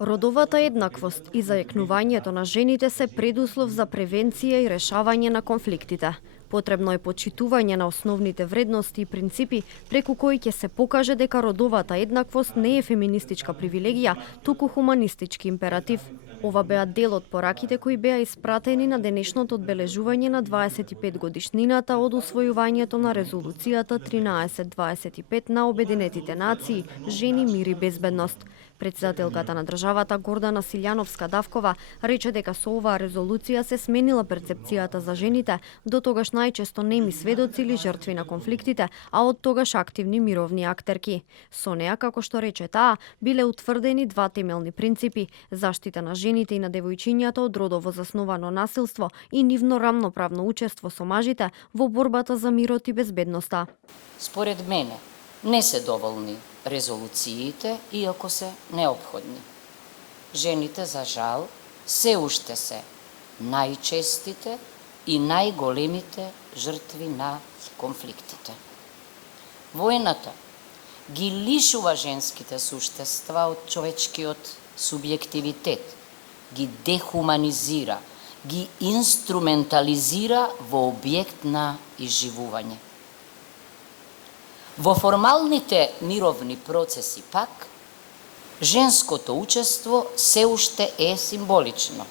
Родовата еднаквост и зајакнувањето на жените се предуслов за превенција и решавање на конфликтите. Потребно е почитување на основните вредности и принципи преку кои ќе се покаже дека родовата еднаквост не е феминистичка привилегија, туку хуманистички императив. Ова беа дел од пораките кои беа испратени на денешното одбележување на 25 годишнината од усвојувањето на резолуцијата 1325 на Обединетите нации Жени, мир и безбедност. Председателката на државата Гордана Силјановска-Давкова рече дека со оваа резолуција се сменила перцепцијата за жените, до тогаш најчесто неми сведоци или жртви на конфликтите, а од тогаш активни мировни актерки. Со неа, како што рече таа, биле утврдени два темелни принципи: заштита на жените и на девојчињата од родово засновано насилство и нивно рамноправно учество со мажите во борбата за мирот и безбедноста. Според мене, не се доволни резолуциите, иако се неопходни. Жените, за жал, се уште се најчестите и најголемите жртви на конфликтите. Војната ги лишува женските суштества од човечкиот субјективитет, ги дехуманизира, ги инструментализира во објект на изживување. Во формалните мировни процеси пак, женското учество се уште е символично,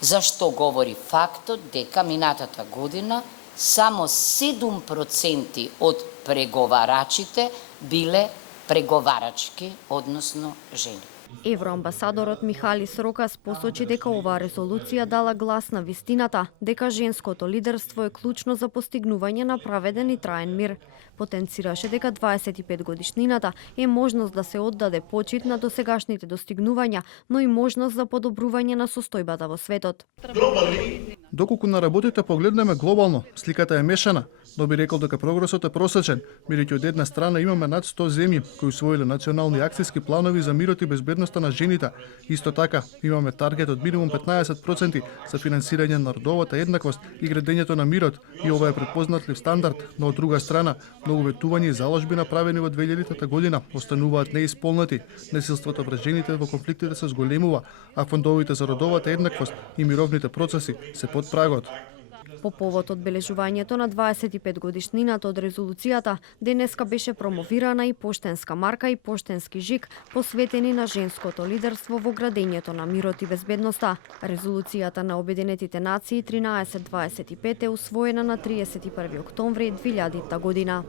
зашто говори фактот дека минатата година само 7% од преговарачите биле преговарачки, односно жени. Евроамбасадорот Михалис Рокас посочи дека оваа резолуција дала глас на вистината, дека женското лидерство е клучно за постигнување на праведен и траен мир. Потенцираше дека 25 годишнината е можност да се оддаде почит на досегашните достигнувања, но и можност за подобрување на состојбата во светот. Доколку на работите погледнеме глобално, сликата е мешана, но би рекол дека прогресот е просечен, бидејќи од една страна имаме над 100 земји кои усвоиле национални акцијски планови за мирот и безбедноста на жените. Исто така, имаме таргет од минимум 15% за финансирање на родовата еднаквост и градењето на мирот, и ова е предпознатлив стандард, но од друга страна, многу ветувања и заложби направени во 2000 година остануваат неисполнети. Насилството врз жените во конфликтите се зголемува, а фондовите за родовата еднаквост и мировните процеси се под прагот. По повод одбележувањето на 25 годишнината од резолуцијата, денеска беше промовирана и поштенска марка и поштенски жик, посветени на женското лидерство во градењето на мирот и безбедноста. Резолуцијата на Обединетите нации 1325 е усвоена на 31 октомври 2000 година.